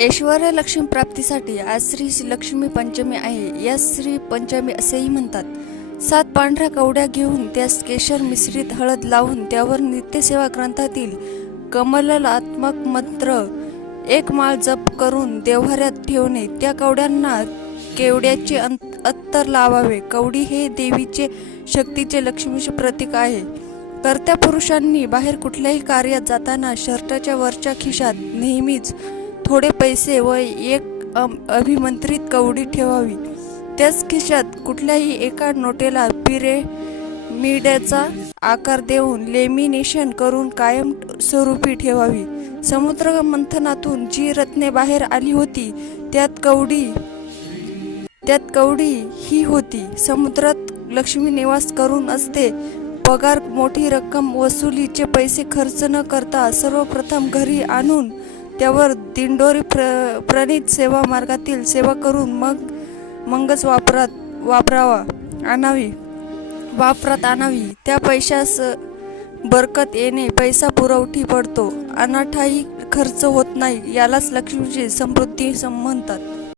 ऐश्वर्य लक्ष्मी प्राप्तीसाठी आज श्री लक्ष्मी पंचमी आहे. या श्री पंचमी असेही म्हणतात. 7 पांढऱ्या कवड्या घेऊन त्यास केशर मिश्रित हळद लावून त्यावर नित्यसेवा ग्रंथातील कमलात्मक मंत्र 1 माळ जप करून देव्हाऱ्यात ठेवणे. त्या कवड्यांना केवड्याचे अत्तर लावावे. कवडी हे देवीचे शक्तीचे लक्ष्मीचे प्रतीक आहे. कर्त्या पुरुषांनी बाहेर कुठल्याही कार्यात जाताना शर्टाच्या वरच्या खिशात नेहमीच थोडे पैसे व एक अभिमंत्रित कवडी ठेवावी. त्याच खिशात कुठल्याही एका नोटेला पिरॅमिडचा आकार देऊन लेमिनेशन करून कायम स्वरूपी ठेवावी. समुद्र मंथनातून जी रत्ने बाहेर आली होती त्यात कवडी ही होती. समुद्रात लक्ष्मी निवास करून असते. पगार मोठी रक्कम वसुलीचे पैसे खर्च न करता सर्वप्रथम घरी आणून त्यावर दिंडोरी प्रणित सेवा मार्गातील सेवा करून मगच वापरात आणावी. त्या पैशास बरकत येणे, पैसा पुरवठी पडतो, अनाठाही खर्च होत नाही. यालाच लक्ष्मीची समृद्धी म्हणतात.